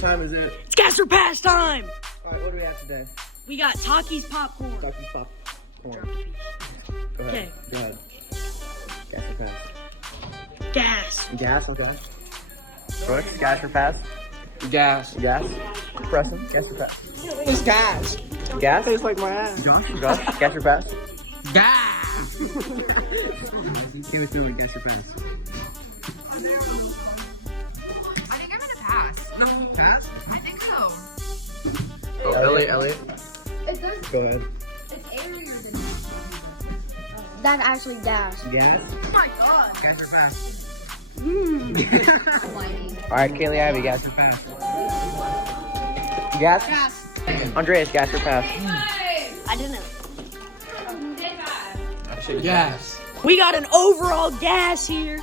What time is it? It's gas or pass time. All right, what do we have today? We got Takis Popcorn. Takis Popcorn. Go Okay. ahead. Go ahead. Gas or pass? Gas. Gas, okay. Brooks, gas or pass? Gas. Gas. Preston, gas or pass? It's gas. Gas? Tastes like my ass. Josh, gas or pass? Gas. Give it to me, gas or pass? I think I'm gonna pass. No, pass? I think so. Oh, Elliot. It does. Go ahead. It's airier than That's actually gas. Gas? Oh my god. Gas or pass? Whiny. Alright, Kaylee Ivy, gas or pass? Gas? Gas. Andreas, gas or pass? I didn't. Gas. We got an overall gas here.